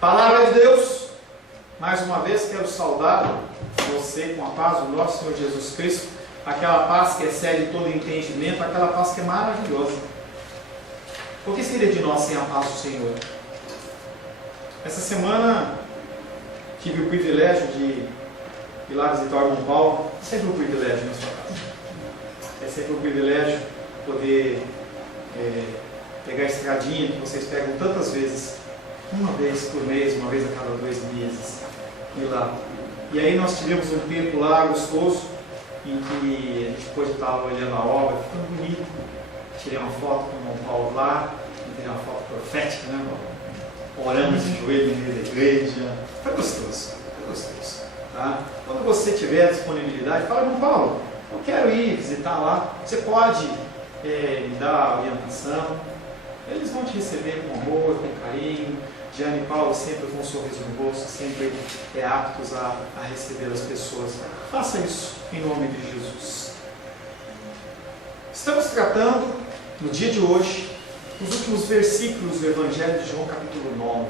Palavra de Deus. Mais uma vez quero saudar você com a paz do nosso Senhor Jesus Cristo, aquela paz que excede todo entendimento, aquela paz que é maravilhosa. O que seria de nós sem a paz do Senhor? Essa semana tive o privilégio de ir lá visitar o irmão Paulo. É sempre um privilégio na sua casa. É sempre um privilégio poder pegar a estradinha que vocês pegam tantas vezes, uma vez por mês, uma vez a cada 2 meses, ir lá. E aí nós tivemos um tempo lá gostoso, em que a gente pôde estar olhando a obra, ficando bonito. Tirei uma foto com o irmão Paulo lá, tirei uma foto profética, né, irmão? Oramos de joelho no meio da igreja. Foi gostoso, foi gostoso. Tá? Quando você tiver disponibilidade, fala, irmão Paulo, eu quero ir visitar lá. Você pode me dar orientação. Eles vão te receber com amor, com carinho. Jane e Paulo sempre com um sorriso no rosto, sempre aptos a receber as pessoas. Faça isso em nome de Jesus. Estamos tratando, no dia de hoje, os últimos versículos do Evangelho de João, capítulo 9.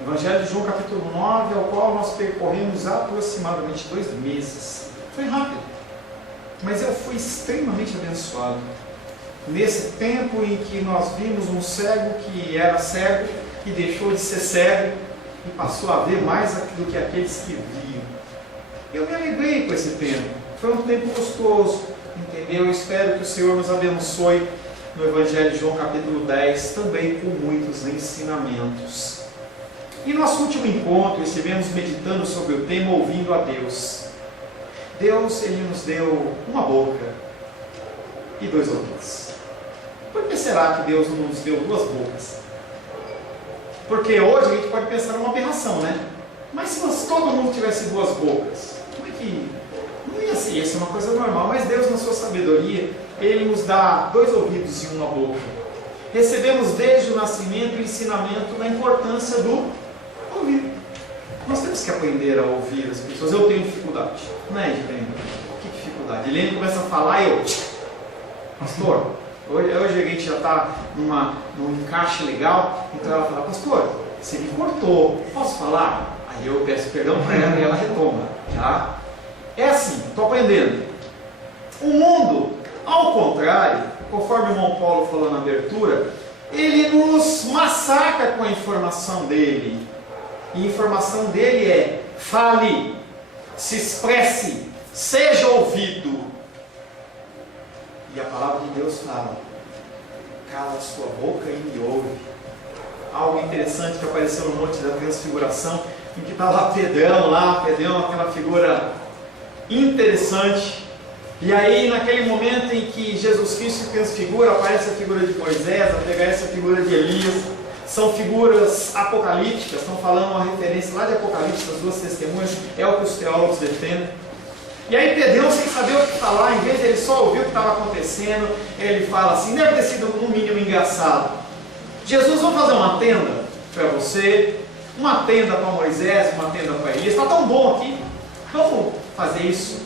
O Evangelho de João, capítulo 9, ao qual nós percorremos aproximadamente 2 meses. Foi rápido, mas eu fui extremamente abençoado. Nesse tempo em que nós vimos um cego que era cego e deixou de ser cego e passou a ver mais do que aqueles que viam. Eu me alegrei com esse tempo. Foi um tempo gostoso, entendeu? Eu espero que o Senhor nos abençoe no Evangelho de João capítulo 10, também com muitos ensinamentos. E nosso último encontro, estivemos meditando sobre o tema ouvindo a Deus. Deus, Ele nos deu uma boca e 2 ouvidos. Por que será que Deus não nos deu 2 bocas? Porque hoje a gente pode pensar numa aberração, né? Mas se todo mundo tivesse 2 bocas, como é que... Não ia ser isso, é uma coisa normal. Mas Deus, na sua sabedoria, Ele nos dá 2 ouvidos e uma boca. Recebemos desde o nascimento o ensinamento da importância do ouvir. Nós temos que aprender a ouvir as pessoas. Eu tenho dificuldade, não é, Helene? Que dificuldade? Helene começa a falar e eu... Pastor, hoje a gente já está num encaixe legal, então ela fala, pastor, você me cortou, posso falar? Aí eu peço perdão para ela e ela retoma, tá? É assim, estou aprendendo. O mundo, ao contrário, conforme o irmão Paulo falou na abertura, ele nos massacra com a informação dele. E a informação dele é: fale, se expresse, seja ouvido. E a palavra de Deus fala: cala a sua boca e me ouve. Algo interessante que apareceu no Monte da Transfiguração, em que está lá Pedrão, aquela figura interessante. E aí, naquele momento em que Jesus Cristo se transfigura, aparece a figura de Moisés, aparece a figura de Elias. São figuras apocalípticas, estão falando uma referência lá de Apocalipse, as 2 testemunhas, é o que os teólogos defendem. E aí Pedrão, sem saber o que falar, em vez de ele só ouvir o que estava acontecendo, ele fala assim, deve ter sido no mínimo engraçado. Jesus, vamos fazer uma tenda para você, uma tenda para Moisés, uma tenda para Elias, está tão bom aqui, vamos fazer isso.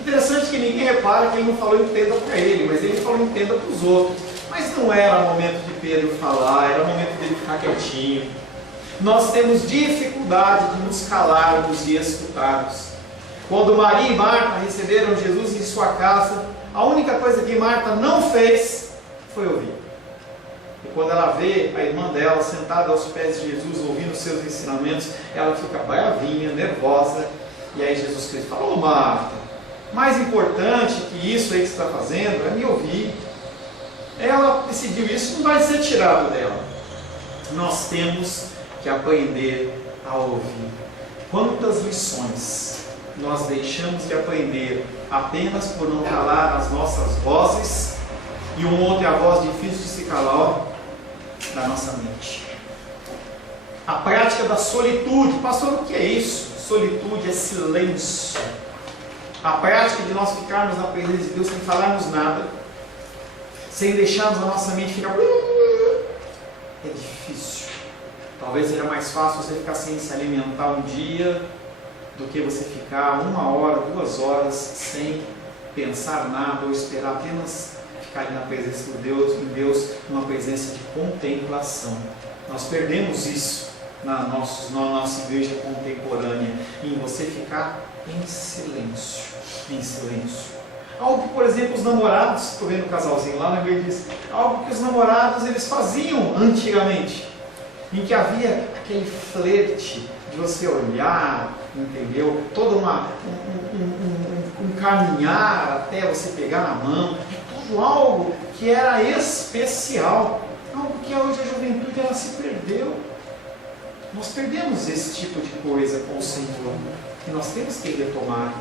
Interessante que ninguém repara que ele não falou em tenda para ele, mas ele falou em tenda para os outros. Mas não era momento de Pedro falar, era momento dele ficar quietinho. Nós temos dificuldade de nos calarmos e escutarmos. Quando Maria e Marta receberam Jesus em sua casa, a única coisa que Marta não fez foi ouvir. E quando ela vê a irmã dela sentada aos pés de Jesus, ouvindo os seus ensinamentos, ela fica bravinha, nervosa. E aí Jesus Cristo fala, ô Marta, mais importante que isso aí que você está fazendo é me ouvir. Ela decidiu isso, não vai ser tirado dela. Nós temos que aprender a ouvir. Quantas lições nós deixamos de aprender apenas por não calar as nossas vozes, e uma outra voz difícil de se calar na nossa mente. A prática da solitude. Pastor, o que é isso? Solitude é silêncio. A prática de nós ficarmos na presença de Deus sem falarmos nada, sem deixarmos a nossa mente ficar... É difícil. Talvez seja mais fácil você ficar sem se alimentar um dia do que você ficar 1 hora, 2 horas sem pensar nada ou esperar apenas ficar na presença de Deus, em Deus, numa presença de contemplação. Nós perdemos isso na nossa igreja contemporânea, em você ficar em silêncio. Em silêncio. Algo que, por exemplo, os namorados, estou vendo o casalzinho lá na igreja, diz, algo que os namorados eles faziam antigamente, em que havia aquele flerte de você olhar, entendeu? Todo um caminhar até você pegar na mão, tudo algo que era especial, algo que hoje a juventude ela se perdeu. Nós perdemos esse tipo de coisa com o Senhor, e nós temos que retomar.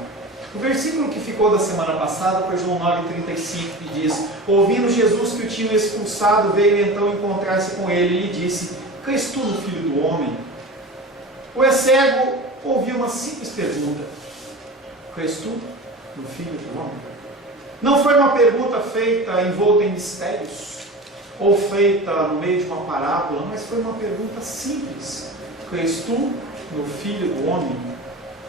O versículo que ficou da semana passada foi João 9,35, que diz: ouvindo Jesus que o tinham expulsado, veio então encontrar-se com ele e lhe disse: crês tu no Filho do Homem? O cego ouviu uma simples pergunta: crês tu no Filho do Homem? Não foi uma pergunta feita envolta em mistérios, ou feita no meio de uma parábola, mas foi uma pergunta simples: crês tu no Filho do Homem?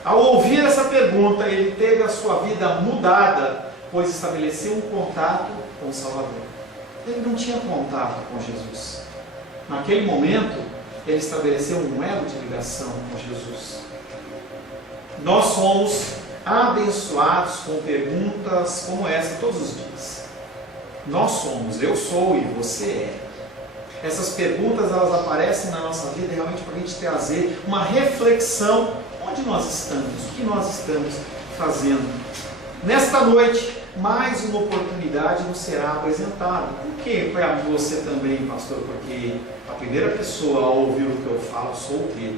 Ao ouvir essa pergunta, ele teve a sua vida mudada, pois estabeleceu um contato com o Salvador. Ele não tinha contato com Jesus. Naquele momento, ele estabeleceu um elo de ligação com Jesus. Nós somos abençoados com perguntas como essa todos os dias. Nós somos, eu sou e você é. Essas perguntas elas aparecem na nossa vida realmente para a gente trazer uma reflexão. Onde nós estamos? O que nós estamos fazendo? Nesta noite, mais uma oportunidade nos será apresentada. Por que para você também, pastor? Porque a primeira pessoa a ouvir o que eu falo sou eu.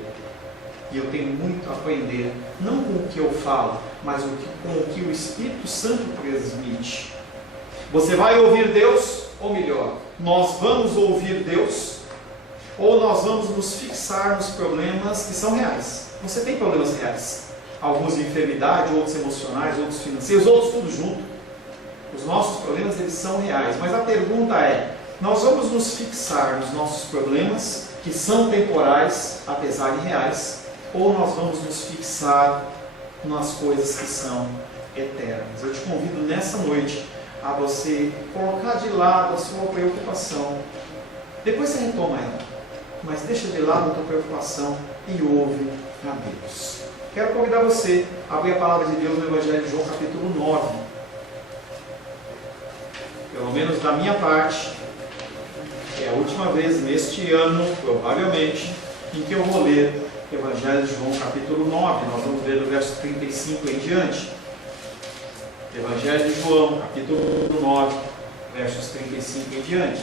E eu tenho muito a aprender, não com o que eu falo, mas com o que o Espírito Santo transmite. Você vai ouvir Deus, ou melhor, nós vamos ouvir Deus, ou nós vamos nos fixar nos problemas que são reais. Você tem problemas reais, alguns de enfermidade, outros emocionais, outros financeiros, outros tudo junto. Os nossos problemas eles são reais, mas a pergunta é: nós vamos nos fixar nos nossos problemas que são temporais, apesar de reais, ou nós vamos nos fixar nas coisas que são eternas? Eu te convido nessa noite a você colocar de lado a sua preocupação. Depois você retoma ela, mas deixa de lado a tua preocupação e ouve a Deus. Quero convidar você a abrir a palavra de Deus no Evangelho de João capítulo 9. Pelo menos da minha parte, é a última vez neste ano, provavelmente, em que eu vou ler o Evangelho de João capítulo 9. Nós vamos ler do verso 35 em diante. Evangelho de João capítulo 9, versos 35 em diante.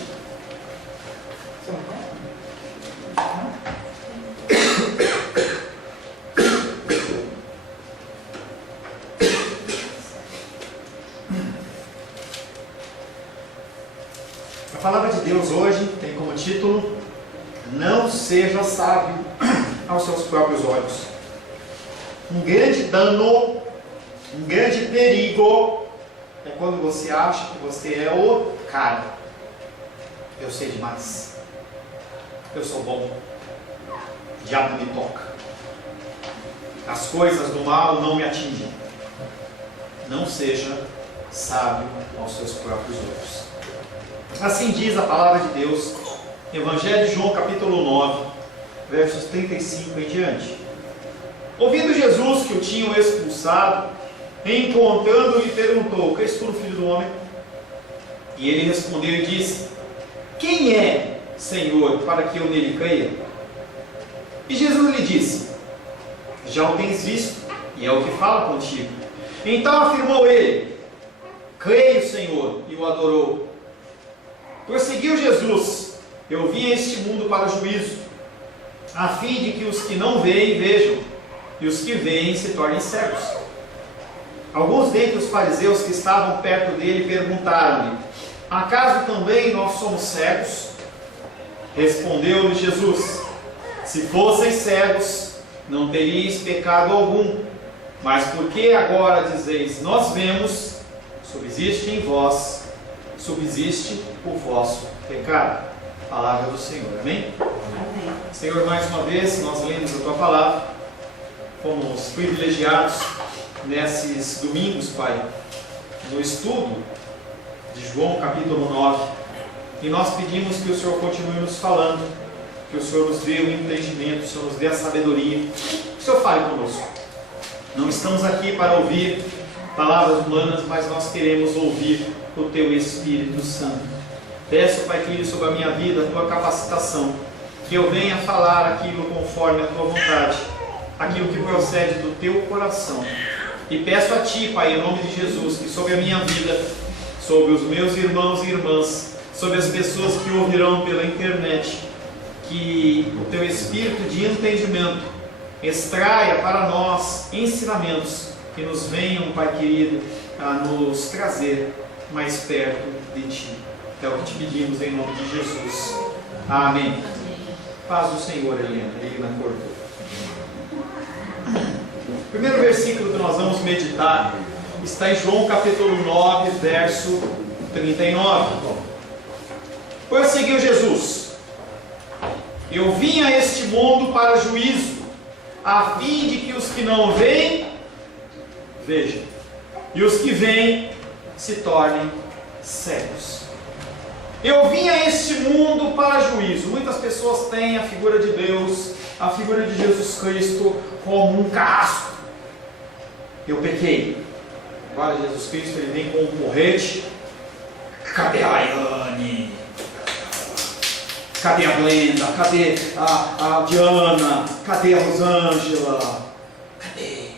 A palavra de Deus hoje tem como título: não seja sábio aos seus próprios olhos. Um grande dano, um grande perigo é quando você acha que você é o cara. Eu sei demais. Eu sou bom. O diabo me toca. As coisas do mal não me atingem. Não seja sábio aos seus próprios olhos. Assim diz a palavra de Deus, Evangelho de João capítulo 9, versos 35 em diante. Ouvindo Jesus que o tinham expulsado, encontrando, lhe perguntou: crês tu no Filho do Homem? E ele respondeu e disse: quem é, Senhor, para que eu nele creia? E Jesus lhe disse: já o tens visto, e é o que fala contigo. Então afirmou ele: creio, Senhor, e o adorou. Prosseguiu Jesus: eu vim a este mundo para o juízo, a fim de que os que não veem vejam, e os que veem se tornem cegos. Alguns dentre os fariseus que estavam perto dele perguntaram-lhe: acaso também nós somos cegos? Respondeu-lhe Jesus: se fosseis cegos, não teríeis pecado algum, mas porque agora dizeis nós vemos, subsiste em vós, subsiste o vosso pecado. Palavra do Senhor, amém? Amém. Senhor, mais uma vez nós lemos a tua palavra, fomos privilegiados nesses domingos, Pai, no estudo de João capítulo 9, e nós pedimos que o Senhor continue nos falando, que o Senhor nos dê o entendimento, o Senhor nos dê a sabedoria. Que o Senhor fale conosco. Não estamos aqui para ouvir palavras humanas, mas nós queremos ouvir o Teu Espírito Santo. Peço, Pai querido, sobre a minha vida, a Tua capacitação, que eu venha falar aquilo conforme a Tua vontade, aquilo que procede do Teu coração. E peço a Ti, Pai, em nome de Jesus, que sobre a minha vida, sobre os meus irmãos e irmãs, sobre as pessoas que ouvirão pela internet, que o Teu Espírito de entendimento extraia para nós ensinamentos que nos venham, Pai querido, a nos trazer mais perto de Ti. É o que te pedimos em nome de Jesus. Amém. Paz do Senhor, Helena. Helena cortou. O primeiro versículo que nós vamos meditar está em João capítulo 9, verso 39. Prosseguiu Jesus: eu vim a este mundo para juízo, a fim de que os que não veem, vejam, e os que veem se tornem cegos. Eu vim a este mundo para juízo. Muitas pessoas têm a figura de Deus, a figura de Jesus Cristo como um carrasco. Eu pequei. Agora Jesus Cristo ele vem com um porrete. Cadê a Laiane? Cadê a Glenda? Cadê a Diana? Cadê a Rosângela? Cadê?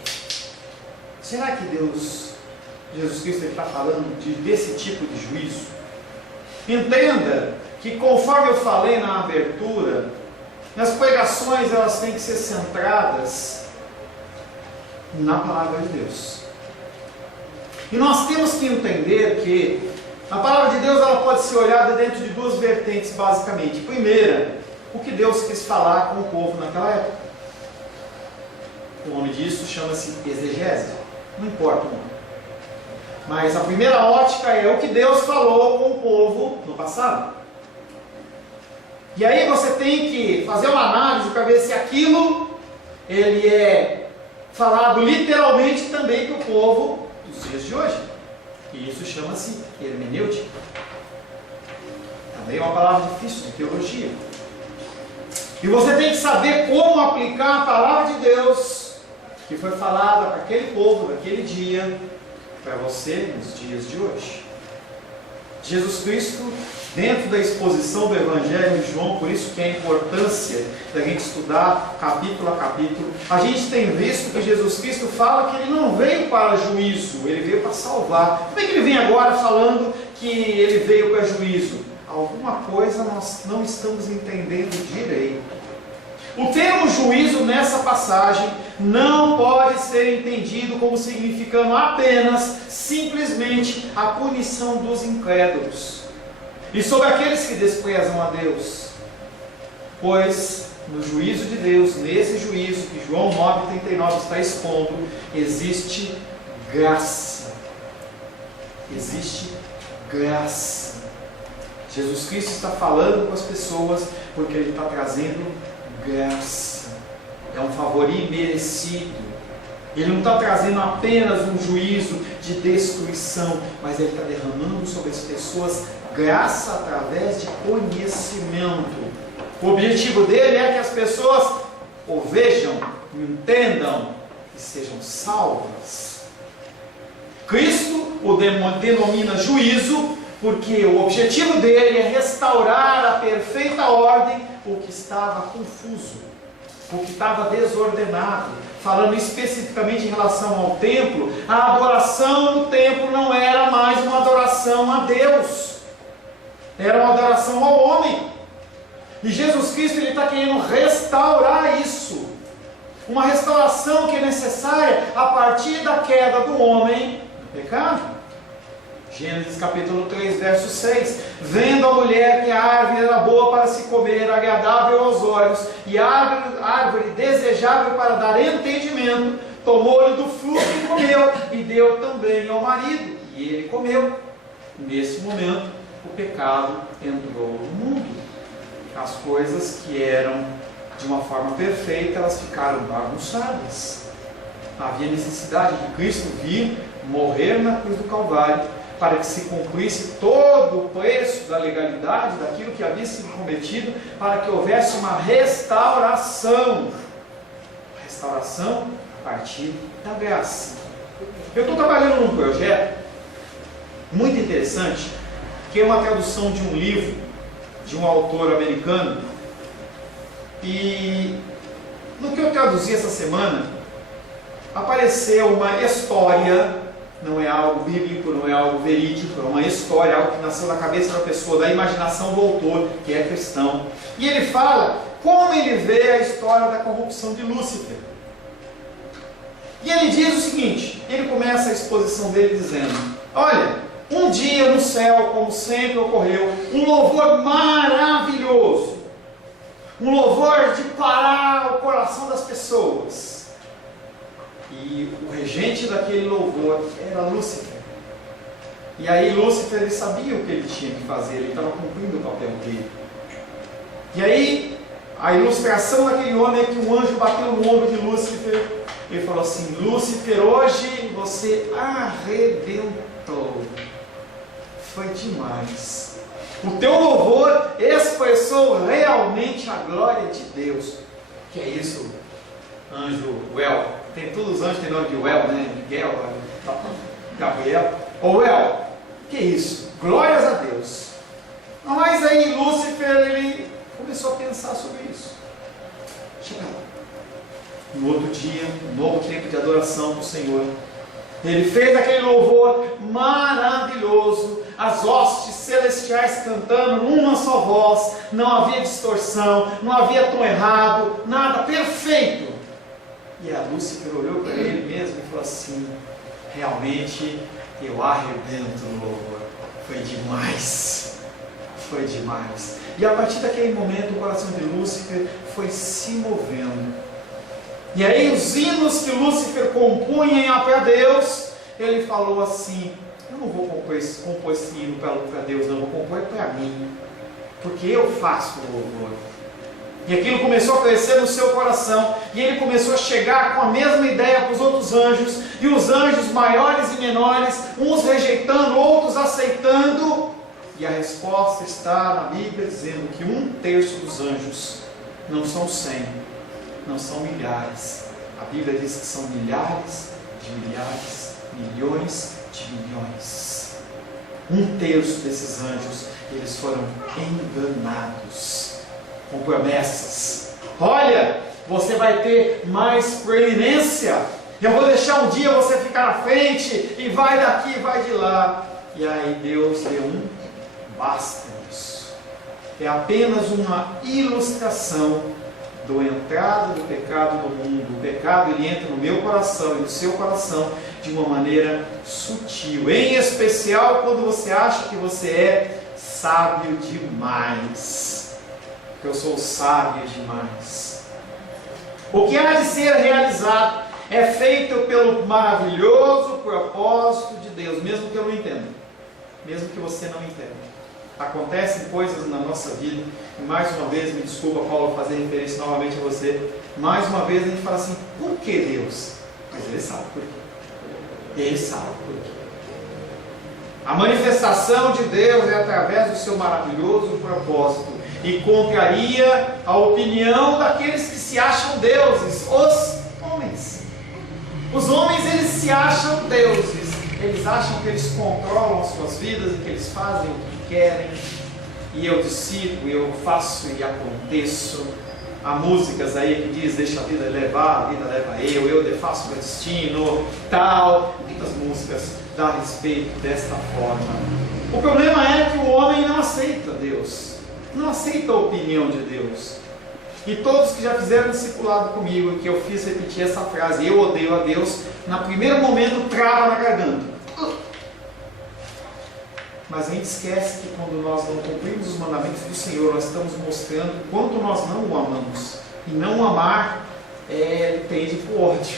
Será que Jesus Cristo está falando desse tipo de juízo? Entenda que, conforme eu falei na abertura, as pregações elas têm que ser centradas na palavra de Deus. E nós temos que entender que a palavra de Deus ela pode ser olhada dentro de duas vertentes, basicamente. Primeira, o que Deus quis falar com o povo naquela época. O nome disso chama-se exegese. Não importa o nome. Mas a primeira ótica é o que Deus falou com o povo no passado. E aí você tem que fazer uma análise para ver se aquilo ele é falado literalmente também para o povo dos dias de hoje. E isso chama-se hermenêutica. Também é uma palavra difícil em teologia. E você tem que saber como aplicar a palavra de Deus que foi falada para aquele povo naquele dia, para você nos dias de hoje. Jesus Cristo, dentro da exposição do Evangelho de João, por isso que é a importância da gente estudar capítulo a capítulo, a gente tem visto que Jesus Cristo fala que ele não veio para juízo, ele veio para salvar. Como é que ele vem agora falando que ele veio para juízo? Alguma coisa nós não estamos entendendo direito. O termo juízo nessa passagem não pode ser entendido como significando apenas, simplesmente, a punição dos incrédulos e sobre aqueles que desprezam a Deus. Pois, no juízo de Deus, nesse juízo que João 9,39 está expondo, existe graça. Existe graça. Jesus Cristo está falando com as pessoas porque Ele está trazendo graça. É um favor imerecido. Ele não está trazendo apenas um juízo de destruição, mas Ele está derramando sobre as pessoas graça através de conhecimento. O objetivo dele é que as pessoas o vejam, entendam e sejam salvas. Cristo o denomina juízo porque o objetivo dele é restaurar a perfeita ordem o que estava confuso, o que estava desordenado. Falando especificamente em relação ao templo, a adoração no templo não era mais uma adoração a Deus, era uma adoração ao homem. E Jesus Cristo ele está querendo restaurar isso, uma restauração que é necessária a partir da queda do homem no pecado. Gênesis capítulo 3, verso 6. Vendo a mulher que a árvore era boa para se comer, agradável aos olhos, e árvore desejável para dar entendimento, tomou-lhe do fruto e comeu, e deu também ao marido, e ele comeu. Nesse momento, o pecado entrou no mundo. As coisas que eram de uma forma perfeita, elas ficaram bagunçadas. Havia necessidade de Cristo vir, morrer na cruz do Calvário, para que se cumprisse todo o preço da legalidade, daquilo que havia sido cometido, para que houvesse uma restauração. Restauração a partir da graça. Eu estou trabalhando num projeto muito interessante, que é uma tradução de um livro de um autor americano, e no que eu traduzi essa semana, apareceu uma história, não é algo bíblico, não é algo verídico, é uma história, algo que nasceu na cabeça da pessoa, da imaginação do autor, que é cristão, e ele fala como ele vê a história da corrupção de Lúcifer. E ele diz o seguinte, ele começa a exposição dele dizendo: olha, um dia no céu, como sempre ocorreu, um louvor maravilhoso, um louvor de parar o coração das pessoas. E o regente daquele louvor era Lúcifer. E aí Lúcifer, ele sabia o que ele tinha que fazer, ele estava cumprindo o papel dele. E aí, a ilustração daquele homem é que um anjo bateu no ombro de Lúcifer. Ele falou assim: Lúcifer, hoje você arrebentou. Foi demais. O teu louvor expressou realmente a glória de Deus. Que é isso, anjo Well? Tem todos os anjos têm nome de Well, né? Miguel, Gabriel. Ou Well, que é isso? Glórias a Deus. Mas aí Lúcifer, ele começou a pensar sobre isso. Chega lá. No outro dia, um novo tempo de adoração para o Senhor. Ele fez aquele louvor maravilhoso, as hostes celestiais cantando numa só voz, não havia distorção, não havia tom errado, nada, perfeito. E a Lúcifer olhou para ele mesmo e falou assim: realmente eu arrebento no louvor, foi demais, foi demais. E a partir daquele momento o coração de Lúcifer foi se movendo. E aí os hinos que Lúcifer compunha para Deus, ele falou assim: eu não vou compor esse hino para Deus, não, vou compor para mim, porque eu faço o louvor. E aquilo começou a crescer no seu coração, e ele começou a chegar com a mesma ideia para os outros anjos, e os anjos maiores e menores, uns rejeitando, outros aceitando, e a resposta está na Bíblia dizendo que 1/3 dos anjos, não são 100, não são milhares, a Bíblia diz que são milhares de milhares, milhões de milhões. 1/3 desses anjos, eles foram enganados com promessas. Olha, você vai ter mais preeminência, eu vou deixar um dia você ficar na frente, e vai daqui, vai de lá. E aí Deus deu basta isso. É apenas uma ilustração do entrada do pecado no mundo. O pecado, ele entra no meu coração e no seu coração de uma maneira sutil, em especial quando você acha que você é sábio demais. Eu sou sábio demais. O que há de ser realizado é feito pelo maravilhoso propósito de Deus, mesmo que eu não entenda, mesmo que você não entenda. Acontecem coisas na nossa vida, e mais uma vez, me desculpa, Paulo, fazer referência novamente a você, mais uma vez a gente fala assim: por que Deus? Mas Ele sabe por quê. Ele sabe por quê. A manifestação de Deus é através do seu maravilhoso propósito, e contraria a opinião daqueles que se acham deuses, os homens. Os homens, eles se acham deuses, eles acham que eles controlam as suas vidas e que eles fazem o que querem, e eu decido, eu faço e aconteço. Há músicas aí que diz: deixa a vida levar, a vida leva eu faço meu destino, tal. Muitas músicas dão a respeito desta forma. O problema é que o homem não aceita Deus, não aceita a opinião de Deus. E todos que já fizeram discipulado comigo, que eu fiz repetir essa frase: eu odeio a Deus, no primeiro momento trava na garganta. Mas a gente esquece que quando nós não cumprimos os mandamentos do Senhor, nós estamos mostrando quanto nós não o amamos. E não amar tende para o ódio.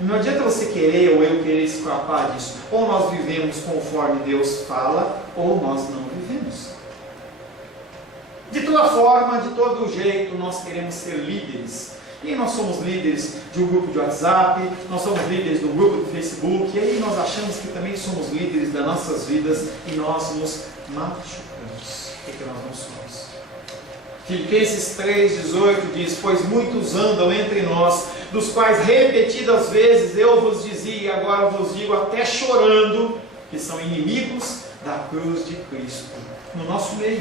Não adianta você querer ou eu querer escapar disso. Ou nós vivemos conforme Deus fala, ou nós não vivemos. De toda forma, de todo jeito, nós queremos ser líderes. E nós somos líderes de um grupo de WhatsApp, nós somos líderes de um grupo do Facebook, e aí nós achamos que também somos líderes das nossas vidas e nós nos machucamos, porque nós não somos. Filipenses 3,18 diz: pois muitos andam entre nós, dos quais repetidas vezes eu vos dizia, e agora vos digo até chorando, que são inimigos da cruz de Cristo. No nosso meio,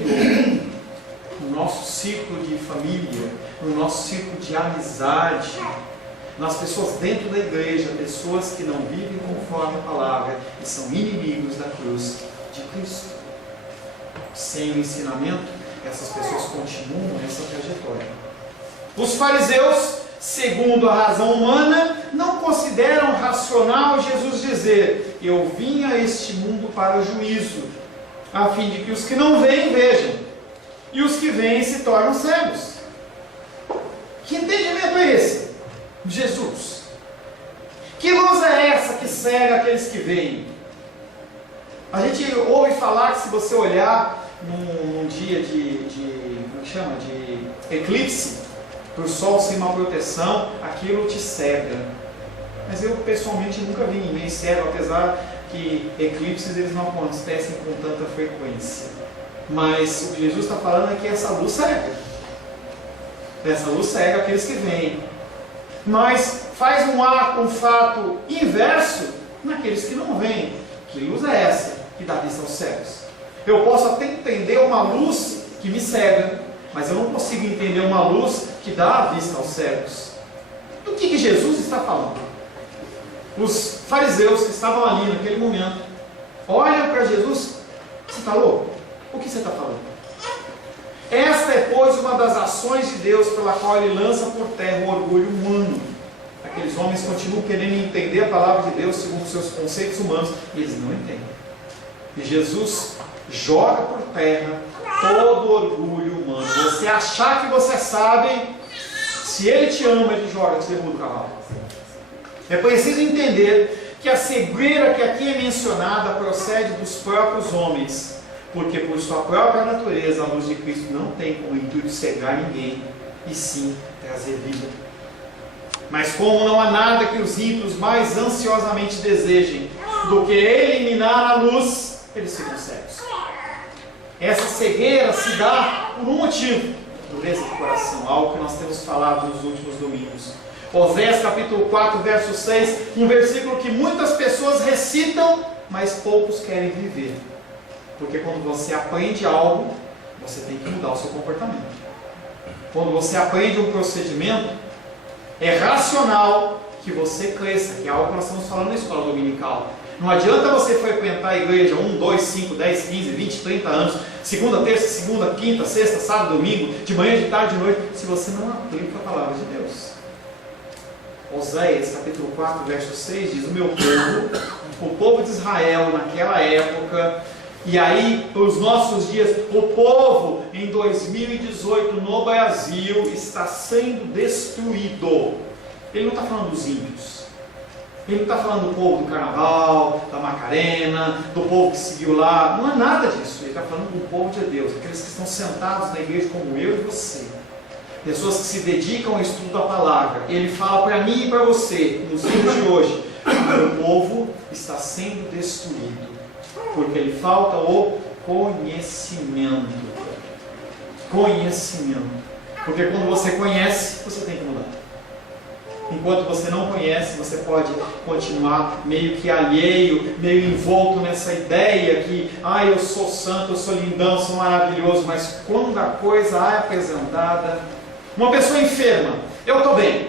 no nosso círculo de família, no nosso círculo de amizade, nas pessoas dentro da igreja, pessoas que não vivem conforme a palavra e são inimigos da cruz de Cristo. Sem o ensinamento, essas pessoas continuam nessa trajetória. Os fariseus, segundo a razão humana, não consideram racional Jesus dizer: eu vim a este mundo para o juízo, a fim de que os que não veem vejam, e os que veem se tornam cegos. Que entendimento é esse de Jesus? Que luz é essa que cega aqueles que veem? A gente ouve falar que se você olhar num dia como é que chama? De eclipse, para o sol sem uma proteção, aquilo te cega. Mas eu pessoalmente nunca vi ninguém cego, apesar que eclipses eles não acontecem com tanta frequência. Mas o que Jesus está falando é que essa luz cega. Essa luz cega aqueles que veem. Mas faz um fato inverso naqueles que não veem. Que luz é essa que dá vista aos cegos? Eu posso até entender uma luz que me cega, mas eu não consigo entender uma luz que dá a vista aos cegos. Do que Jesus está falando? Os fariseus que estavam ali naquele momento olham para Jesus: você está louco? O que você está falando? Esta é, pois, uma das ações de Deus pela qual Ele lança por terra o orgulho humano. Aqueles homens continuam querendo entender a palavra de Deus segundo seus conceitos humanos, e eles não entendem. E Jesus joga por terra todo o orgulho humano. Você achar que você sabe, se Ele te ama, Ele joga, te derruba do cavalo. É preciso entender que a cegueira que aqui é mencionada procede dos próprios homens, porque por sua própria natureza a luz de Cristo não tem como intuito cegar ninguém, e sim trazer vida. Mas como não há nada que os ímpios mais ansiosamente desejem do que eliminar a luz, eles ficam cegos. Essa cegueira se dá por um motivo: dureza de coração, algo que nós temos falado nos últimos domingos. Oséias capítulo 4, verso 6, um versículo que muitas pessoas recitam, mas poucos querem viver. Porque quando você aprende algo, você tem que mudar o seu comportamento. Quando você aprende um procedimento, é racional que você cresça, que é algo que nós estamos falando na escola dominical. Não adianta você frequentar a igreja 1, 2, 5, 10, 15, 20, 30 anos, segunda, terça, segunda, quinta, sexta, sábado, domingo, de manhã, de tarde, de noite, se você não aplica a palavra de Deus. Oséias capítulo 4, verso 6 diz: o meu povo, o povo de Israel naquela época, e aí para os nossos dias, o povo em 2018 no Brasil está sendo destruído. Ele não está falando dos índios, ele não está falando do povo do carnaval, da Macarena, do povo que seguiu lá, não é nada disso. Ele está falando do povo de Deus, aqueles que estão sentados na igreja como eu e você, pessoas que se dedicam ao estudo da palavra. Ele fala para mim e para você, nos dias de hoje: o meu povo está sendo destruído, porque lhe falta o conhecimento. Conhecimento. Porque quando você conhece, você tem que mudar. Enquanto você não conhece, você pode continuar meio que alheio, meio envolto nessa ideia que eu sou santo, eu sou lindão, sou maravilhoso, mas quando a coisa é apresentada, uma pessoa enferma: eu estou bem,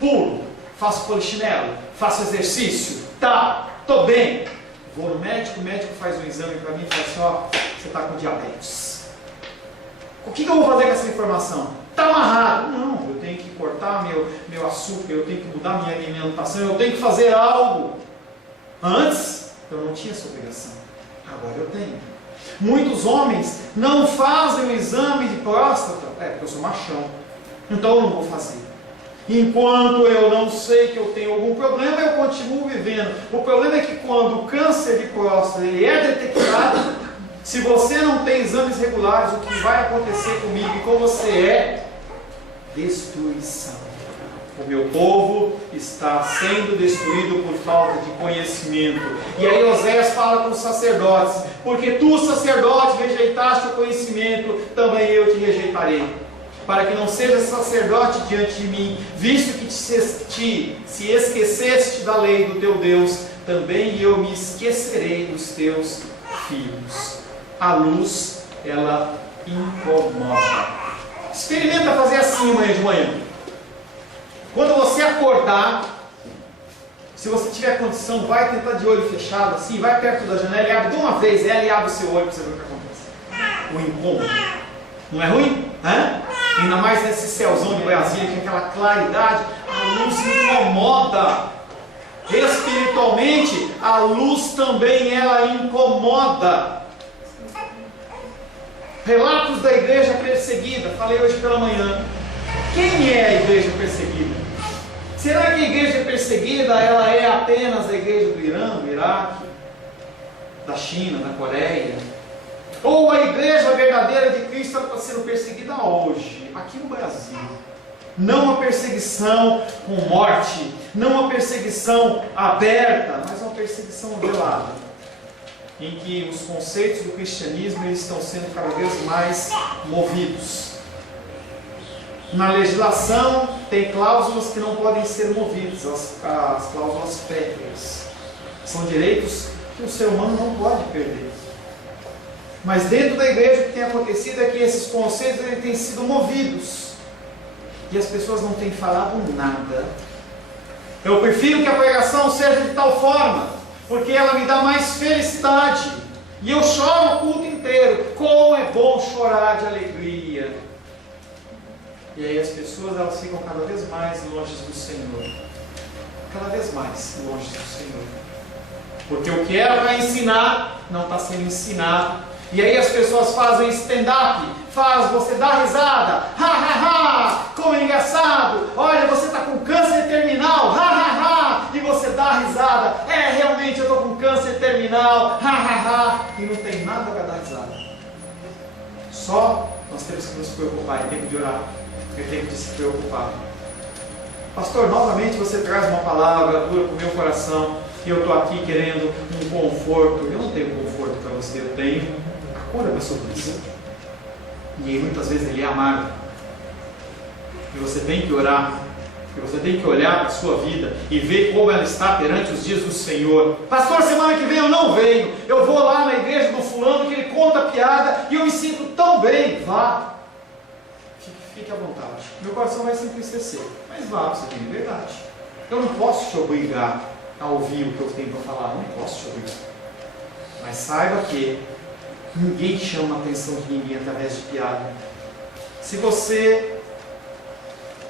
pulo, faço polichinelo, faço exercício, estou bem. Vou no médico, o médico faz um exame para mim e fala assim: você está com diabetes. O que eu vou fazer com essa informação? Está amarrado. Não, eu tenho que cortar meu açúcar, eu tenho que mudar minha alimentação, eu tenho que fazer algo. Antes, eu não tinha essa obrigação. Agora eu tenho. Muitos homens não fazem o exame de próstata, porque eu sou machão, então eu não vou fazer. Enquanto eu não sei que eu tenho algum problema, eu continuo vivendo. O problema é que quando o câncer de próstata ele é detectado, se você não tem exames regulares, o que vai acontecer comigo e com você é destruição. o meu povo está sendo destruído por falta de conhecimento. E aí Oséias fala com os sacerdotes: porque tu, sacerdote, rejeitaste o conhecimento, também eu te rejeitarei, para que não sejas sacerdote diante de mim, visto que se esqueceste da lei do teu Deus, também eu me esquecerei dos teus filhos. A luz, ela incomoda. Experimenta fazer assim amanhã de manhã. Quando você acordar, se você tiver condição, vai tentar de olho fechado assim, vai perto da janela e abre de uma vez ela e abre o seu olho para você ver o que acontece. O incômodo. Não é ruim? Ainda mais nesse céuzão de Brasília, com aquela claridade, a luz incomoda. Espiritualmente, a luz também ela incomoda. Relatos da igreja perseguida, falei hoje pela manhã. Quem é a igreja perseguida? Será que a igreja perseguida ela é apenas a igreja do Irã, do Iraque, da China, da Coreia? Ou a igreja verdadeira de Cristo está sendo perseguida hoje, aqui no Brasil? Não uma perseguição com morte, não uma perseguição aberta, mas uma perseguição velada, em que os conceitos do cristianismo eles estão sendo cada vez mais movidos. Na legislação tem cláusulas que não podem ser movidas, as cláusulas pétreas. São direitos que o ser humano não pode perder. Mas dentro da igreja o que tem acontecido é que esses conceitos eles têm sido movidos. E as pessoas não têm falado nada. Eu prefiro que a pregação seja de tal forma, porque ela me dá mais felicidade. E eu choro o culto inteiro. Como é bom chorar de alegria. E aí as pessoas elas ficam cada vez mais longe do Senhor. Cada vez mais longe do Senhor. Porque o que era para ensinar, não está sendo ensinado. E aí as pessoas fazem stand-up, você dá risada, ha ha ha, como é engraçado, olha você está com câncer terminal, ha ha ha, e você dá risada, realmente eu estou com câncer terminal, ha ha ha, e não tem nada para dar risada. Só nós temos que nos preocupar, é tempo de orar, é tempo de se preocupar. Pastor, novamente você traz uma palavra dura para o meu coração, e eu estou aqui querendo um conforto. Eu não tenho conforto para você, eu tenho cura para a sua vida. E muitas vezes ele é amargo. E você tem que orar. E você tem que olhar para a sua vida e ver como ela está perante os dias do Senhor. Pastor, semana que vem eu não venho. Eu vou lá na igreja do fulano que ele conta piada e eu me sinto tão bem. Vá. Fique à vontade. Meu coração vai se entristecer. Mas vá, você tem liberdade. Eu não posso te obrigar a ouvir o que eu tenho para falar. Eu não posso te obrigar. Mas saiba que ninguém chama a atenção de ninguém através de piada. Se você...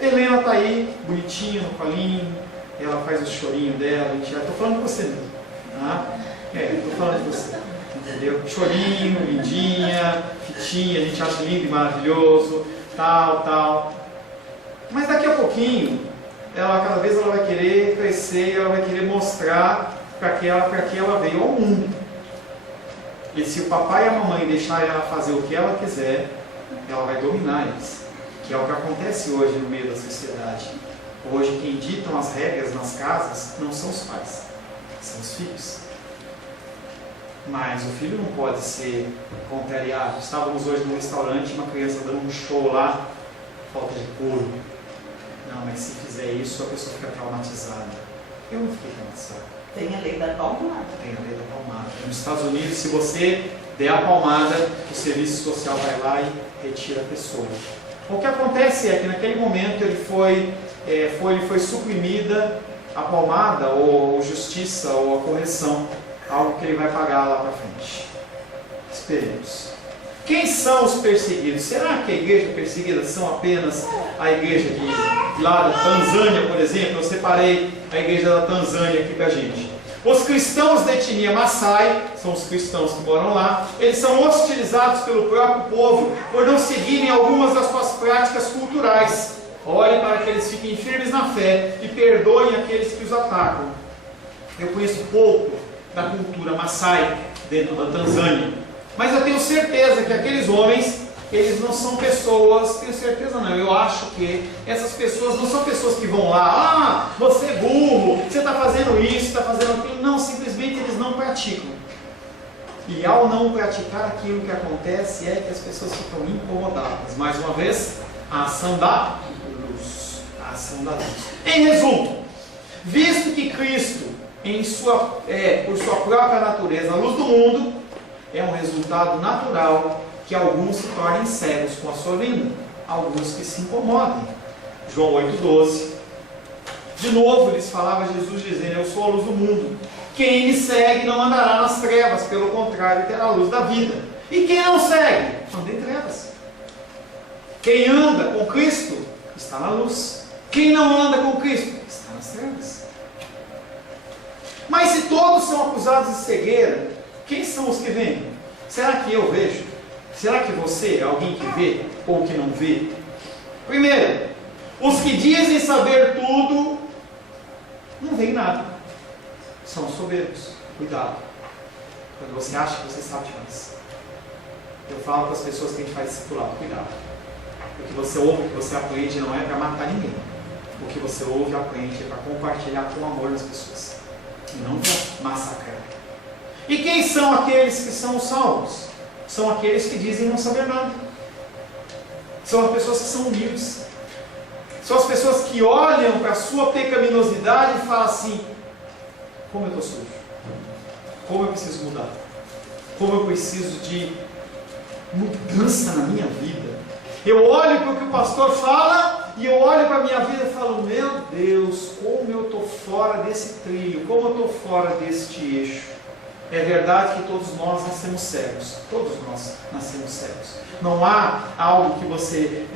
Helena está aí, bonitinha, no colinho, ela faz o chorinho dela, estou falando com você mesmo. Estou falando com você. Entendeu? Chorinho, lindinha, fitinha, a gente acha lindo e maravilhoso, tal. Mas daqui a pouquinho, cada vez ela vai querer crescer, ela vai querer mostrar para que ela veio ao mundo. E se o papai e a mamãe deixarem ela fazer o que ela quiser, ela vai dominar eles. Que é o que acontece hoje no meio da sociedade. Hoje quem ditam as regras nas casas não são os pais, são os filhos. Mas o filho não pode ser contrariado. Estávamos hoje no restaurante, uma criança dando um show lá, falta de couro. Não, mas se fizer isso a pessoa fica traumatizada. Eu não fiquei traumatizado. Tem a lei da palmada. Tem a lei da palmada. Nos Estados Unidos, se você der a palmada, o serviço social vai lá e retira a pessoa. O que acontece é que naquele momento ele foi suprimida a palmada, ou justiça, ou a correção, algo que ele vai pagar lá para frente. Esperemos. Quem são os perseguidos? Será que a igreja perseguida são apenas a igreja de lá da Tanzânia, por exemplo? Eu separei a igreja da Tanzânia aqui para a gente. Os cristãos da etnia Maasai, são os cristãos que moram lá, eles são hostilizados pelo próprio povo por não seguirem algumas das suas práticas culturais. Olhem para que eles fiquem firmes na fé e perdoem aqueles que os atacam. Eu conheço pouco da cultura Maasai dentro da Tanzânia, mas eu tenho certeza que aqueles homens eles não são pessoas, tenho certeza não, eu acho que essas pessoas não são pessoas que vão lá, você é burro, você está fazendo isso, está fazendo aquilo. Não, simplesmente eles não praticam. E ao não praticar aquilo, que acontece é que as pessoas ficam incomodadas. Mais uma vez, a ação da luz. A ação da luz. Em resumo, visto que Cristo, por sua própria natureza, a luz do mundo, é um resultado natural que alguns se tornem cegos com a sua vinda, alguns que se incomodem. João 8,12. De novo lhes falava Jesus dizendo: eu sou a luz do mundo. Quem me segue não andará nas trevas, pelo contrário, terá a luz da vida. E quem não segue, anda em trevas. Quem anda com Cristo está na luz. Quem não anda com Cristo está nas trevas. Mas se todos são acusados de cegueira, quem são os que veem? Será que eu vejo? Será que você é alguém que vê ou que não vê? Primeiro, os que dizem saber tudo não veem nada. São soberbos. Cuidado. Quando você acha que você sabe demais. Eu falo para as pessoas que a gente faz discipulado: cuidado. O que você ouve, o que você aprende não é para matar ninguém. O que você ouve e aprende é para compartilhar com amor nas pessoas. E não para massacrar. E quem são aqueles que são salvos? São aqueles que dizem não saber nada. São as pessoas que são humildes. São as pessoas que olham para a sua pecaminosidade e falam assim: como eu estou sujo, como eu preciso mudar, como eu preciso de mudança na minha vida. Eu olho para o que o pastor fala e eu olho para a minha vida e falo: meu Deus, como eu estou fora desse trilho, como eu estou fora deste eixo. É verdade que todos nós nascemos cegos. Todos nós nascemos cegos. Não há algo que você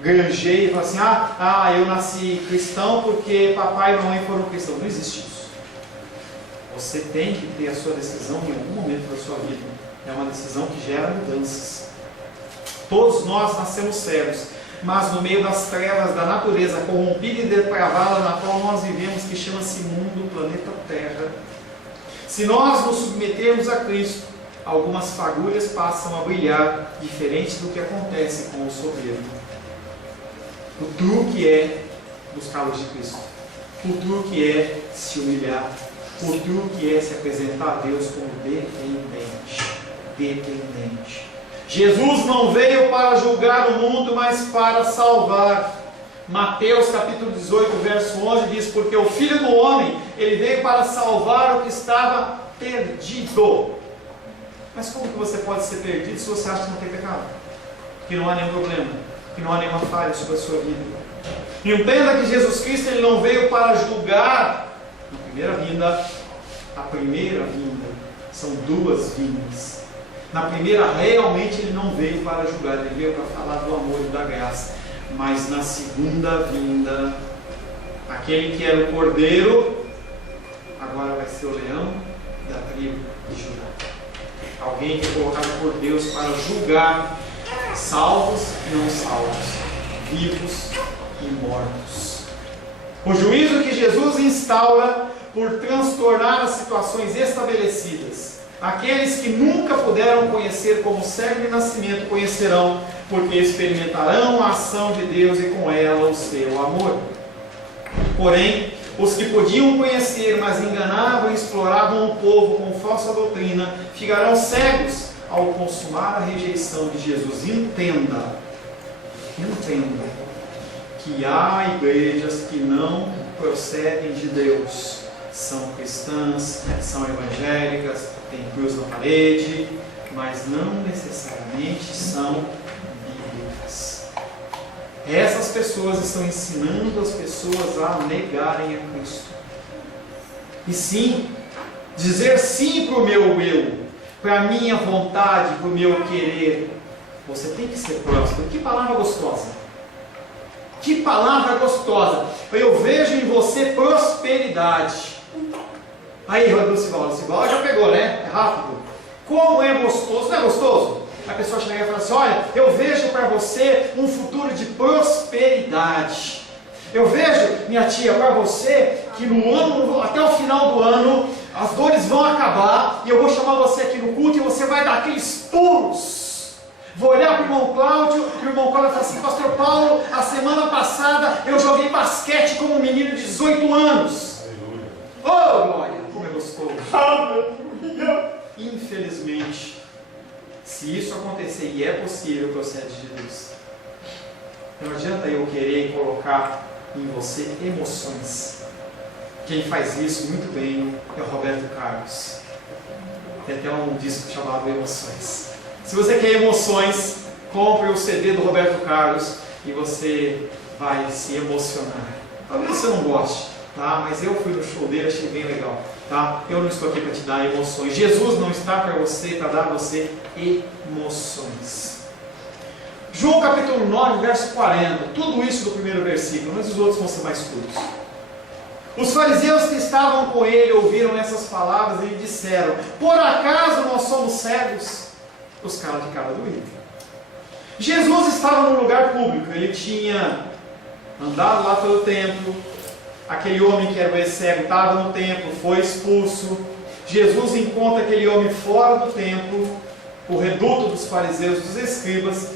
granjeie e fala assim: eu nasci cristão porque papai e mamãe foram cristãos. Não existe isso. Você tem que ter a sua decisão em algum momento da sua vida. É uma decisão que gera mudanças. Todos nós nascemos cegos, mas no meio das trevas da natureza corrompida e depravada na qual nós vivemos, que chama-se mundo, planeta Terra, se nós nos submetermos a Cristo, algumas fagulhas passam a brilhar, diferente do que acontece com o soberbo. O truque é buscar a luz de Cristo. O truque é se humilhar. O truque é se apresentar a Deus como dependente. Dependente. Jesus não veio para julgar o mundo, mas para salvar. Mateus capítulo 18, verso 11 diz: porque o Filho do Homem, ele veio para salvar o que estava perdido. Mas como que você pode ser perdido se você acha que não tem pecado? Que não há nenhum problema, que não há nenhuma falha sobre a sua vida. Entenda que Jesus Cristo, ele não veio para julgar na primeira vinda. A primeira vinda, são duas vindas. Na primeira, realmente, ele não veio para julgar, ele veio para falar do amor e da graça. Mas na segunda vinda, aquele que era o cordeiro, agora vai ser o leão da tribo de Judá. Alguém que é colocado por Deus para julgar salvos e não salvos, vivos e mortos. O juízo que Jesus instaura por transtornar as situações estabelecidas. Aqueles que nunca puderam conhecer como cego de nascimento conhecerão, porque experimentarão a ação de Deus e com ela o seu amor. Porém, os que podiam conhecer, mas enganavam e exploravam o povo com falsa doutrina, ficarão cegos ao consumar a rejeição de Jesus. Entenda que há igrejas que não procedem de Deus. São cristãs, são evangélicas, tem cruz na parede, mas não necessariamente são bíblicas. Essas pessoas estão ensinando as pessoas a negarem a Cristo. E sim, dizer sim para o meu eu, para a minha vontade, para o meu querer. Você tem que ser próspero. Que palavra gostosa! Que palavra gostosa! Eu vejo em você prosperidade. Aí, Lucival já pegou, né? É rápido. Como é gostoso, não é gostoso? A pessoa chega e fala assim: olha, eu vejo para você um futuro de prosperidade. Eu vejo, minha tia, para você que no ano, até o final do ano, as dores vão acabar e eu vou chamar você aqui no culto e você vai dar aqueles pulos. Vou olhar para o irmão Cláudio, e o irmão Cláudio vai falar assim: pastor Paulo, a semana passada eu joguei basquete como um menino de 18 anos. Oh, glória, como é gostoso. Infelizmente, se isso acontecer, e é possível, procede de Deus, não adianta eu querer colocar em você emoções. Quem faz isso muito bem é o Roberto Carlos. Tem até um disco chamado Emoções. Se você quer emoções, compre o CD do Roberto Carlos e você vai se emocionar. Talvez você não goste, tá? Mas eu fui no show dele, achei bem legal, tá? Eu não estou aqui para te dar emoções. Jesus não está para você, para dar a você emoções. João capítulo 9, verso 40. Tudo isso do primeiro versículo, mas os outros vão ser mais curtos. Os fariseus que estavam com ele ouviram essas palavras e lhe disseram: por acaso nós somos cegos? Os caras ficaram doídos. Jesus estava num lugar público, ele tinha andado lá pelo templo. Aquele homem que era o ex-cego estava no templo, foi expulso. Jesus encontra aquele homem fora do templo, o reduto dos fariseus, dos escribas.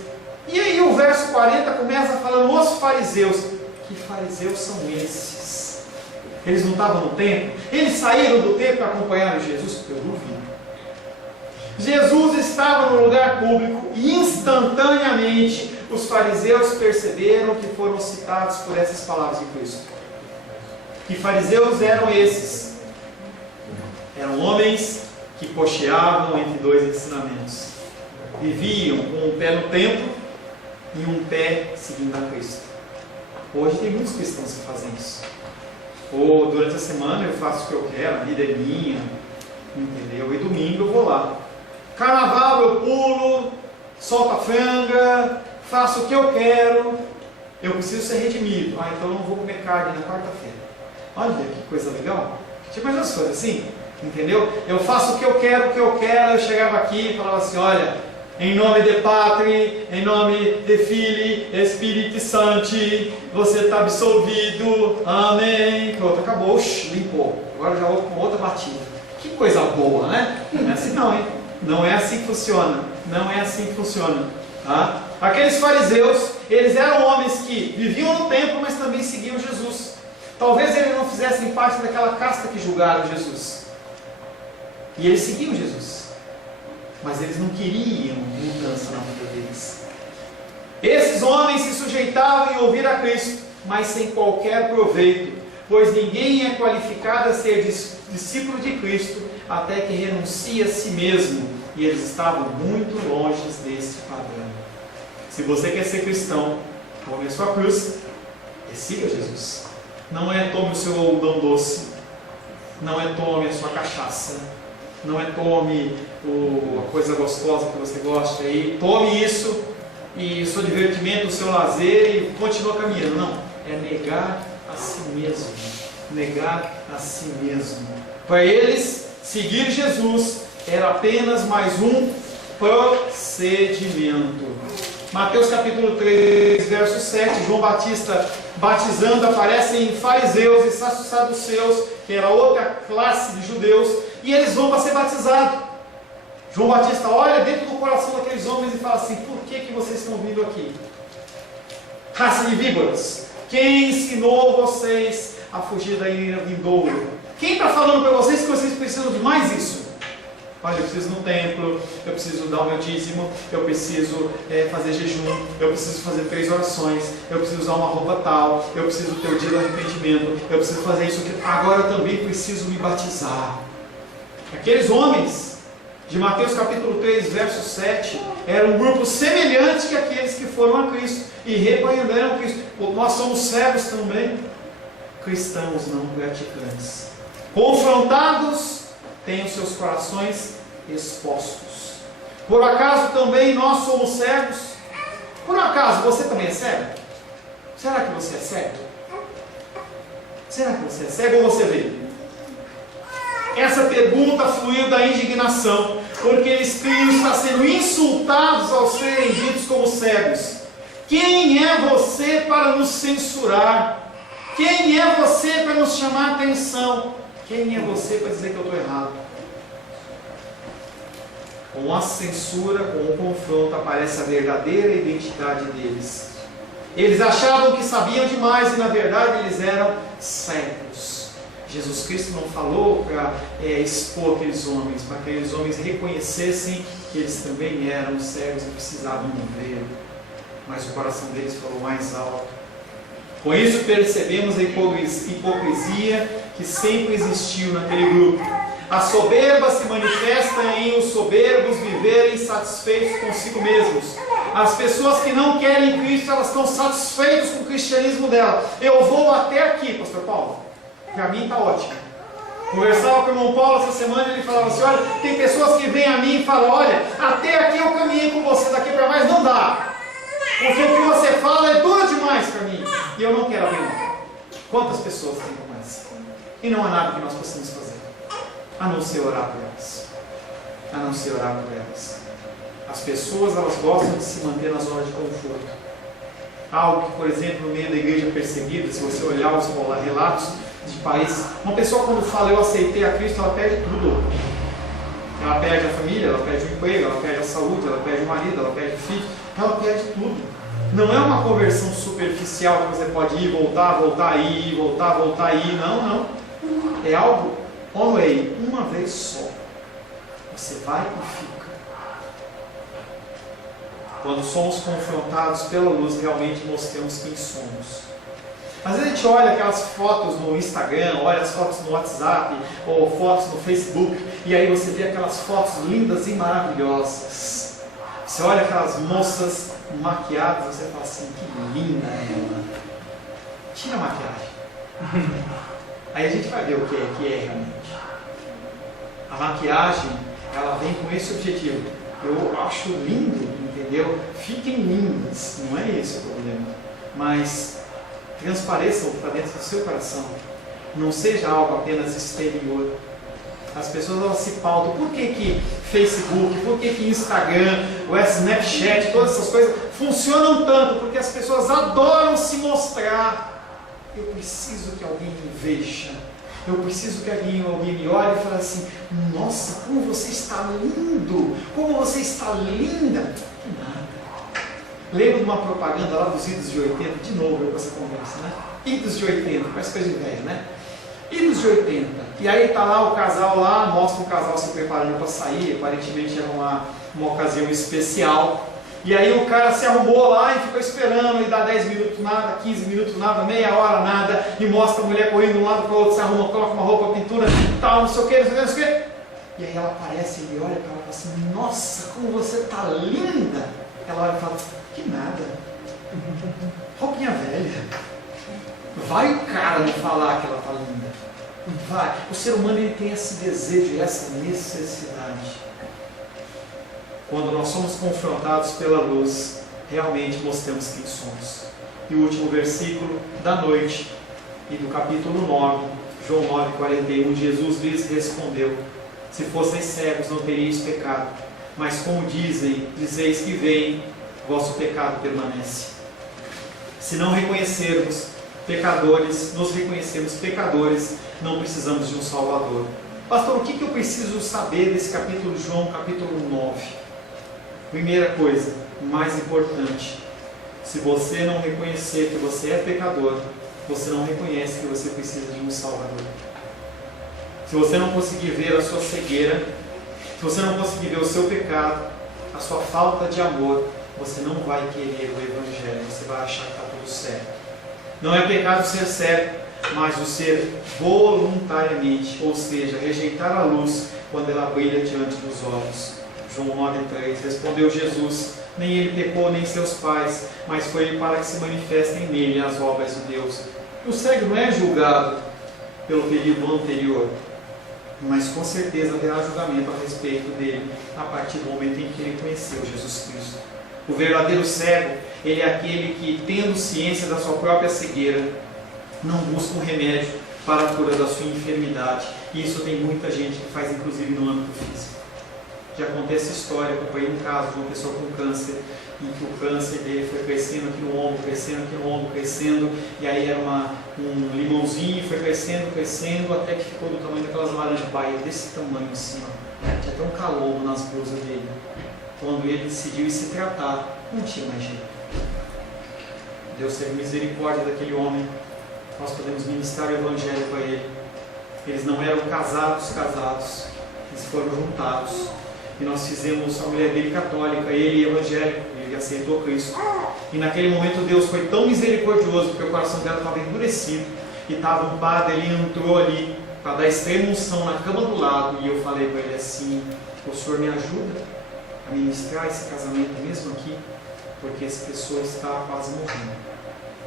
E aí o verso 40 começa falando: os fariseus. Que fariseus são esses? Eles não estavam no templo? Eles saíram do templo para acompanhar Jesus? Eu duvido. Jesus estava no lugar público e instantaneamente os fariseus perceberam que foram citados por essas palavras de Cristo. Que fariseus eram esses? Eram homens que cocheavam entre dois ensinamentos. Viviam com um pé no templo e um pé seguindo a Cristo. Hoje tem muitos cristãos que fazem isso. Ou durante a semana eu faço o que eu quero, a vida é minha, entendeu? E domingo eu vou lá. Carnaval eu pulo, solto a franga, faço o que eu quero. Eu preciso ser redimido. Então eu não vou comer carne na quarta-feira. Olha que coisa legal. Tipo, mas as coisas assim, entendeu? Eu faço o que eu quero, eu chegava aqui e falava assim: olha, em nome de Pátria, em nome de Filho, Espírito Santo, você está absolvido, amém. Pronto, acabou, limpou. Agora já vou com outra batida. Que coisa boa, né? Não é assim não, hein? Não é assim que funciona. Não é assim que funciona. Tá? Aqueles fariseus, eles eram homens que viviam no templo, mas também seguiam Jesus. Talvez eles não fizessem parte daquela casta que julgaram Jesus. E eles seguiam Jesus. Mas eles não queriam mudança na vida deles. Esses homens se sujeitavam em ouvir a Cristo, mas sem qualquer proveito, pois ninguém é qualificado a ser discípulo de Cristo até que renuncie a si mesmo, e eles estavam muito longe desse padrão. Se você quer ser cristão, tome a sua cruz e siga Jesus. Não é tome o seu algodão doce, não é tome a sua cachaça, não é tome a coisa gostosa que você gosta aí, tome isso e o seu divertimento, o seu lazer e continua caminhando. Não, é negar a si mesmo. Negar a si mesmo. Para eles, seguir Jesus era apenas mais um procedimento. Mateus capítulo 3, verso 7, João Batista batizando, aparecem fariseus e saduceus, que era outra classe de judeus, e eles vão para ser batizados. João Batista olha dentro do coração daqueles homens e fala assim: por que vocês estão vindo aqui? Raça de víboras, quem ensinou vocês a fugir da ira vindoura? Quem está falando para vocês que vocês precisam de mais isso? Olha, eu preciso ir no templo, eu preciso dar o meu dízimo, eu preciso fazer jejum, eu preciso fazer 3 orações, eu preciso usar uma roupa tal, eu preciso ter o dia do arrependimento, eu preciso fazer isso aqui. Agora eu também preciso me batizar. Aqueles homens de Mateus capítulo 3, verso 7, eram um grupo semelhante que aqueles que foram a Cristo e repreenderam Cristo. Nós somos cegos também, cristãos não praticantes. Confrontados, têm os seus corações expostos. Por acaso também nós somos cegos? Por acaso você também é cego? Será que você é cego? Será que você é cego ou você vê? Essa pergunta fluiu da indignação, porque eles criam estar sendo insultados ao serem ditos como cegos. Quem é você para nos censurar? Quem é você para nos chamar a atenção? Quem é você para dizer que eu estou errado? Com a censura, com o confronto, aparece a verdadeira identidade deles. Eles achavam que sabiam demais e na verdade eles eram cegos. Jesus Cristo não falou para expor aqueles homens, para que aqueles homens reconhecessem que eles também eram cegos e precisavam ver. Mas o coração deles falou mais alto. Com isso percebemos a hipocrisia que sempre existiu naquele grupo. A soberba se manifesta em os soberbos viverem satisfeitos consigo mesmos. As pessoas que não querem Cristo, elas estão satisfeitas com o cristianismo dela. Eu vou até aqui, pastor Paulo. Para mim está ótimo. Conversava com o irmão Paulo essa semana e ele falava assim, olha, tem pessoas que vêm a mim e falam, olha, até aqui eu caminhei com você, daqui para mais não dá. Porque o que você fala é duro demais para mim. E eu não quero abrir mão. Quantas pessoas tem como essa? E não há nada que nós possamos fazer, a não ser orar por elas. A não ser orar por elas. As pessoas, elas gostam de se manter na zona de conforto. Algo que, por exemplo, no meio da igreja perseguida, se você olhar os relatos de países, uma pessoa quando fala, eu aceitei a Cristo, ela perde tudo. Ela perde a família, ela perde o emprego, ela perde a saúde, ela perde o marido, ela perde o filho, ela perde tudo. Não é uma conversão superficial que você pode ir, voltar, voltar aí, voltar, voltar aí. Não, não. É algo on way, uma vez só. Você vai e fica. Quando somos confrontados pela luz, realmente mostramos quem somos. Às vezes a gente olha aquelas fotos no Instagram, olha as fotos no WhatsApp, ou fotos no Facebook, e aí você vê aquelas fotos lindas e maravilhosas. Você olha aquelas moças maquiadas, você fala assim, que linda ela. Tira a maquiagem. Aí a gente vai ver o que é realmente. A maquiagem, ela vem com esse objetivo. Eu acho lindo, entendeu? Fiquem lindas, não é esse o problema. Mas transpareçam o que está dentro do seu coração. Não seja algo apenas exterior. As pessoas, elas se pautam. Por que Facebook, por que Instagram, o Snapchat, todas essas coisas funcionam tanto? Porque as pessoas adoram se mostrar. Eu preciso que alguém me veja. Eu preciso que alguém me olhe e fale assim, nossa, como você está lindo, como você está linda. Que nada. Lembro de uma propaganda lá dos idos de 80, de novo eu com essa conversa, né? Idos de 80, parece coisa de velho, né? Idos de 80. E aí está lá o casal lá, mostra o casal se preparando para sair, aparentemente era uma ocasião especial. E aí o cara se arrumou lá e ficou esperando, e dá 10 minutos nada, 15 minutos nada, meia hora nada, e mostra a mulher correndo de um lado para o outro, se arruma, coloca uma roupa, pintura, tal, não sei o que, não sei o que. E aí ela aparece, ele olha para ela e fala assim, nossa, como você está linda. Ela olha e fala, que nada, roupinha velha. Vai o cara não falar que ela está linda. Vai. O ser humano, ele tem esse desejo, essa necessidade. Quando nós somos confrontados pela luz, realmente mostramos quem somos. E o último versículo da noite e do capítulo 9, João 9,41, Jesus lhes respondeu, se fosseis cegos não teríeis pecado, mas como dizeis que veem, vosso pecado permanece. Se não reconhecermos pecadores, nos reconhecemos pecadores, não precisamos de um Salvador. Pastor, o que eu preciso saber desse capítulo de João, capítulo 9? Primeira coisa, mais importante, se você não reconhecer que você é pecador, você não reconhece que você precisa de um Salvador. Se você não conseguir ver a sua cegueira, se você não conseguir ver o seu pecado, a sua falta de amor, você não vai querer o Evangelho, você vai achar que está tudo certo. Não é pecado ser cego, mas o ser voluntariamente, ou seja, rejeitar a luz quando ela brilha diante dos olhos. João 9,3, respondeu Jesus, nem ele pecou, nem seus pais, mas foi para que se manifestem nele as obras de Deus. O cego não é julgado pelo período anterior, mas com certeza haverá julgamento a respeito dele, a partir do momento em que ele conheceu Jesus Cristo. O verdadeiro cego, ele é aquele que, tendo ciência da sua própria cegueira, não busca um remédio para a cura da sua enfermidade. E isso tem muita gente que faz, inclusive no âmbito físico. Já contei essa história, acompanhei um caso de uma pessoa com câncer, em que o câncer dele foi crescendo aqui no ombro, crescendo aqui no ombro, crescendo, e aí era um limãozinho, foi crescendo, crescendo, até que ficou do tamanho daquelas laranjas Bahia, desse tamanho assim, ó. Já até um calombo nas blusas dele. Quando ele decidiu se tratar, não tinha mais jeito. Deus teve misericórdia daquele homem. Nós podemos ministrar o Evangelho para ele. Eles não eram casados, eles foram juntados. E nós fizemos a mulher dele católica, ele evangélico, ele aceitou Cristo. E naquele momento Deus foi tão misericordioso, porque o coração dela estava endurecido. E estava um padre, ele entrou ali para dar extrema unção na cama do lado. E eu falei para ele assim: o senhor me ajuda a ministrar esse casamento mesmo aqui? Porque essa pessoa está quase morrendo.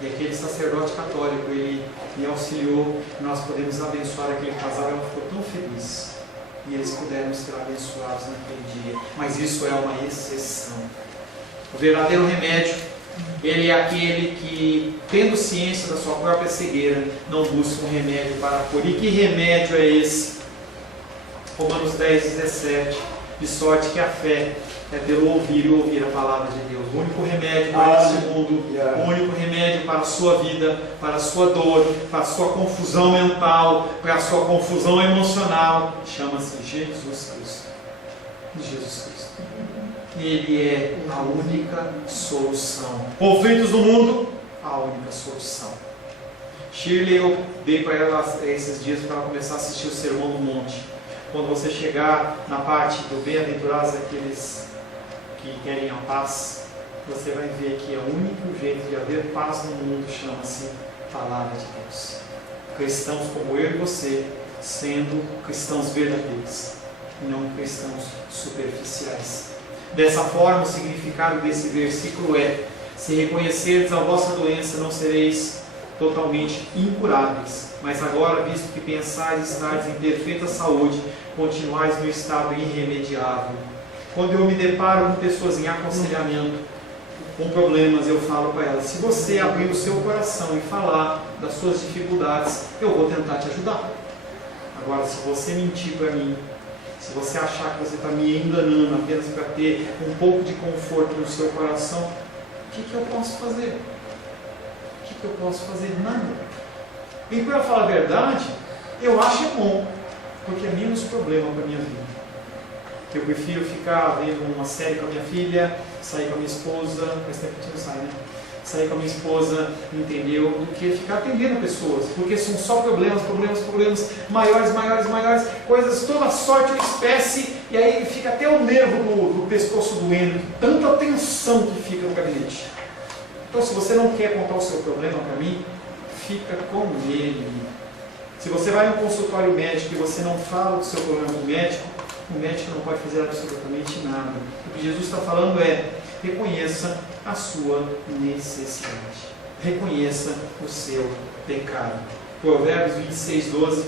E aquele sacerdote católico, ele me auxiliou, e nós podemos abençoar aquele casal. Ela ficou tão feliz. E eles puderam ser abençoados naquele dia. Mas isso é uma exceção. O verdadeiro remédio, ele é aquele que, tendo ciência da sua própria cegueira, não busca um remédio para a cura. E que remédio é esse? Romanos 10:17. De sorte que a fé é pelo ouvir e ouvir a palavra de Deus. O único remédio para este mundo, o único remédio para a sua vida, para a sua dor, para a sua confusão mental, para a sua confusão emocional, chama-se Jesus Cristo. Jesus Cristo. Ele é a única solução. Conflitos no mundo, a única solução. Shirley, eu dei para ela esses dias para ela começar a assistir o Sermão do Monte. Quando você chegar na parte do bem-aventurados, aqueles que querem a paz, você vai ver que o único jeito de haver paz no mundo chama-se Palavra de Deus. Cristãos como eu e você, sendo cristãos verdadeiros, não cristãos superficiais. Dessa forma, o significado desse versículo é: se reconhecerdes a vossa doença, não sereis totalmente incuráveis, mas agora, visto que pensais estar em perfeita saúde, continuais no estado irremediável. Quando eu me deparo com pessoas em aconselhamento, com problemas, eu falo para elas: se você abrir o seu coração e falar das suas dificuldades, eu vou tentar te ajudar. Agora, se você mentir para mim, se você achar que você está me enganando apenas para ter um pouco de conforto no seu coração, o que eu posso fazer? O que eu posso fazer? Nada. E para falar a verdade, eu acho bom, porque é menos problema para a minha vida. Eu prefiro ficar vendo uma série com a minha filha, sair com a minha esposa, faz tempo que você não sai, né? Sair com a minha esposa, entendeu? Do que ficar atendendo pessoas, porque são só problemas, maiores, coisas, toda sorte ou espécie, e aí fica até o nervo do pescoço doendo, tanta tensão que fica no gabinete. Então, se você não quer contar o seu problema para mim, fica com ele. Se você vai no consultório médico e você não fala do seu problema com o médico não pode fazer absolutamente nada. O que Jesus está falando é: reconheça a sua necessidade. Reconheça o seu pecado. Provérbios 26:12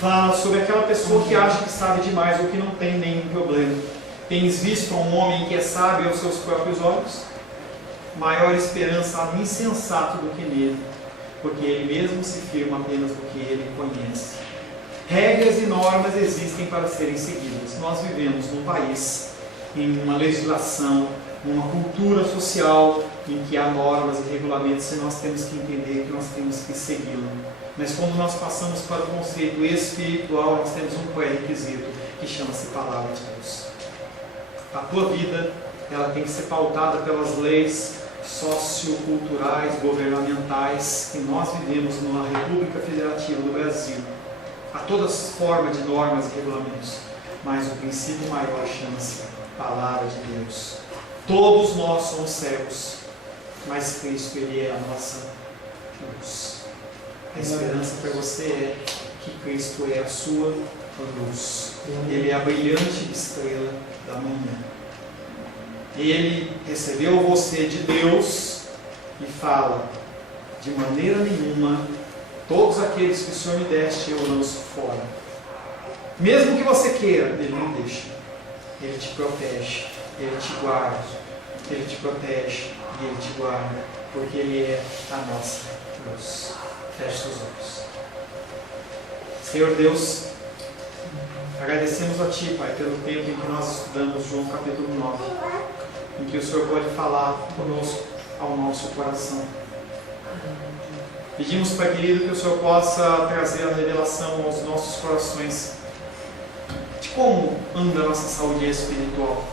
fala sobre aquela pessoa que acha que sabe demais ou que não tem nenhum problema. Tens visto um homem que é sábio aos seus próprios olhos? Maior esperança há no insensato do que nele, porque ele mesmo se firma apenas do que ele conhece. Regras e normas existem para serem seguidas. Nós vivemos num país, em uma legislação, numa cultura social em que há normas e regulamentos e nós temos que entender que nós temos que segui-lo. Mas quando nós passamos para o conceito espiritual, nós temos um pré-requisito que chama-se Palavra de Deus. A tua vida, ela tem que ser pautada pelas leis socioculturais, governamentais que nós vivemos na República Federativa do Brasil. Há todas formas de normas e regulamentos, mas o princípio maior chama-se Palavra de Deus. Todos nós somos cegos, mas Cristo, Ele é a nossa luz. A esperança para você é que Cristo é a sua luz. Ele é a brilhante estrela da manhã. Ele recebeu você de Deus e fala: de maneira nenhuma, todos aqueles que o Senhor me deste, eu lanço fora. Mesmo que você queira, Ele não deixa. Ele te protege, Ele te guarda, Ele te protege e Ele te guarda, porque Ele é a nossa luz. Feche seus olhos. Senhor Deus, agradecemos a Ti, Pai, pelo tempo em que nós estudamos João capítulo 9, em que o Senhor pode falar conosco ao nosso coração. Pedimos, Pai querido, que o Senhor possa trazer a revelação aos nossos corações de como anda a nossa saúde espiritual.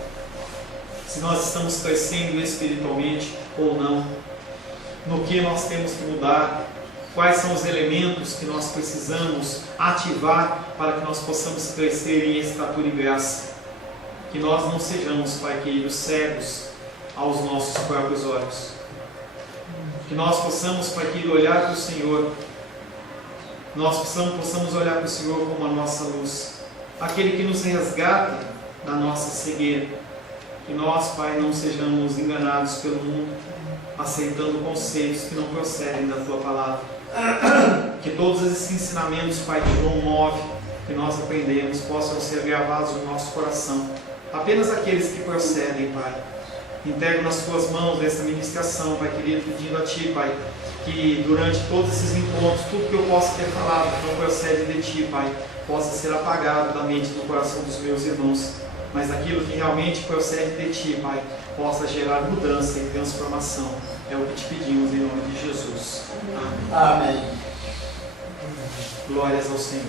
Se nós estamos crescendo espiritualmente ou não. No que nós temos que mudar. Quais são os elementos que nós precisamos ativar para que nós possamos crescer em estatura e graça. Que nós não sejamos, Pai querido, cegos aos nossos próprios olhos. Que nós possamos, Pai querido, olhar para o Senhor. Nós possamos olhar para o Senhor como a nossa luz. Aquele que nos resgata da nossa cegueira. Que nós, Pai, não sejamos enganados pelo mundo, aceitando conceitos que não procedem da Tua Palavra. Que todos esses ensinamentos, Pai, de João 9, que nós aprendemos, possam ser gravados no nosso coração. Apenas aqueles que procedem, Pai. Entrego nas Tuas mãos essa ministração, Pai querido, pedindo a Ti, Pai, que durante todos esses encontros, tudo que eu possa ter falado que não procede de Ti, Pai, possa ser apagado da mente e do coração dos meus irmãos. Mas aquilo que realmente procede de Ti, Pai, possa gerar mudança e transformação. É o que te pedimos em nome de Jesus. Amém. Amém. Glórias ao Senhor.